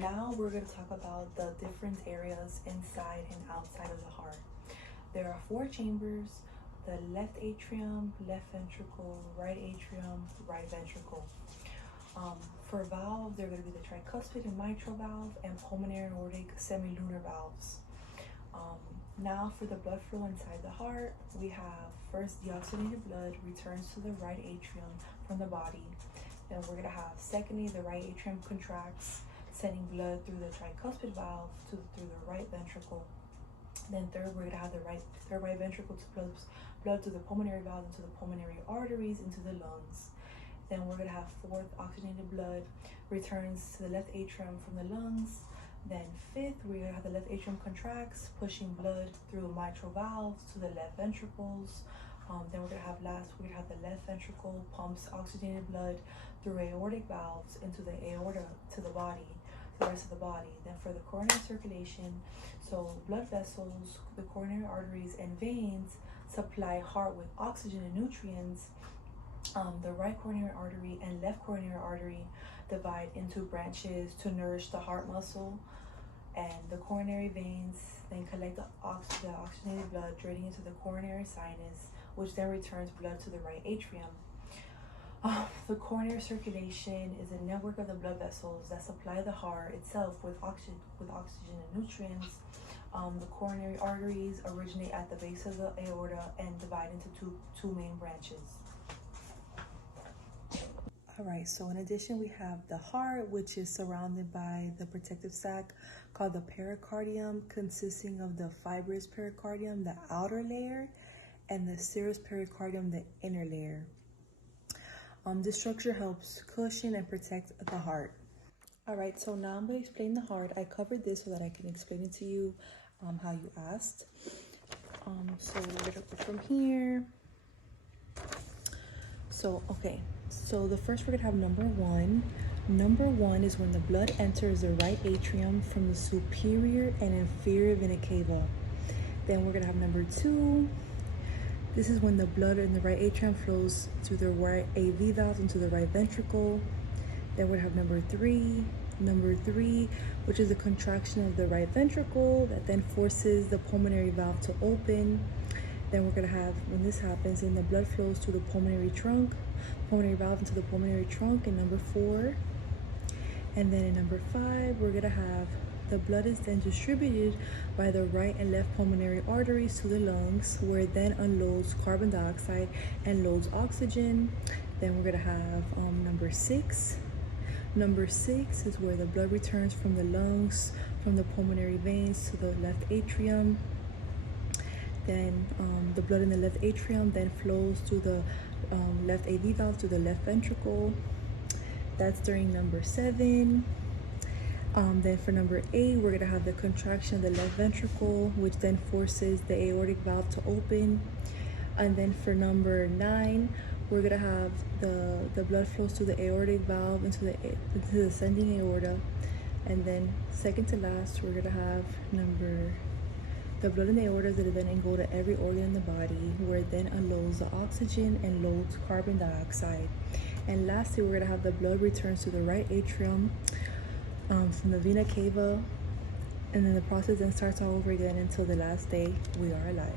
Now we're going to talk about the different areas inside and outside of the heart. There are 4 chambers: the left atrium, left ventricle, right atrium, right ventricle. For valves, they're going to be the tricuspid and mitral valve and pulmonary aortic semilunar valves. Now for the blood flow inside the heart, we have first deoxygenated blood returns to the right atrium from the body. Then we're going to have secondly, the right atrium contracts, sending blood through the tricuspid valve through the right ventricle. Then third, we're going to have the right ventricle to blood to the pulmonary valve, into the pulmonary arteries, into the lungs. Then we're going to have fourth, oxygenated blood returns to the left atrium from the lungs. Then fifth, we're going to have the left atrium contracts, pushing blood through the mitral valves to the left ventricles. Then we're going to have the left ventricle pumps oxygenated blood through aortic valves into the aorta to the body, the rest of the body. Then for the coronary circulation, so blood vessels, the coronary arteries and veins supply heart with oxygen and nutrients. The right coronary artery and left coronary artery divide into branches to nourish the heart muscle, and the coronary veins then collect the oxygenated blood, draining into the coronary sinus, which then returns blood to the right atrium. The coronary circulation is a network of the blood vessels that supply the heart itself with oxygen and nutrients. The coronary arteries originate at the base of the aorta and divide into two main branches. All right, so in addition, we have the heart, which is surrounded by the protective sac called the pericardium, consisting of the fibrous pericardium, the outer layer, and the serous pericardium, the inner layer. This structure helps cushion and protect the heart. All right, so now I'm going to explain the heart. I covered this so that I can explain it to you how you asked. So we're going to go from here. So the first we're going to have number 1. Number 1 is when the blood enters the right atrium from the superior and inferior vena cava. Then we're going to have number 2. This is when the blood in the right atrium flows through the right AV valve into the right ventricle. Then we're going to have number 3. Number 3, which is the contraction of the right ventricle that then forces the pulmonary valve to open. Then we're going to have, when this happens, then the blood flows to the pulmonary valve into the pulmonary trunk in number 4. And then in number 5, we're going to have the blood is then distributed by the right and left pulmonary arteries to the lungs, where it then unloads carbon dioxide and loads oxygen. Then we're going to have number 6. Number 6 is where the blood returns from the lungs, from the pulmonary veins to the left atrium. Then the blood in the left atrium then flows through the left AV valve to the left ventricle. That's during number 7. Then for number 8, we're going to have the contraction of the left ventricle, which then forces the aortic valve to open. And then for number 9, we're going to have the blood flows through the aortic valve into the ascending aorta. And then second to last, we're going to have the blood in the aorta that then go to every organ in the body, where it then unloads the oxygen and loads carbon dioxide. And lastly, we're going to have the blood returns to the right atrium from the vena cava, and then the process then starts all over again until the last day we are alive.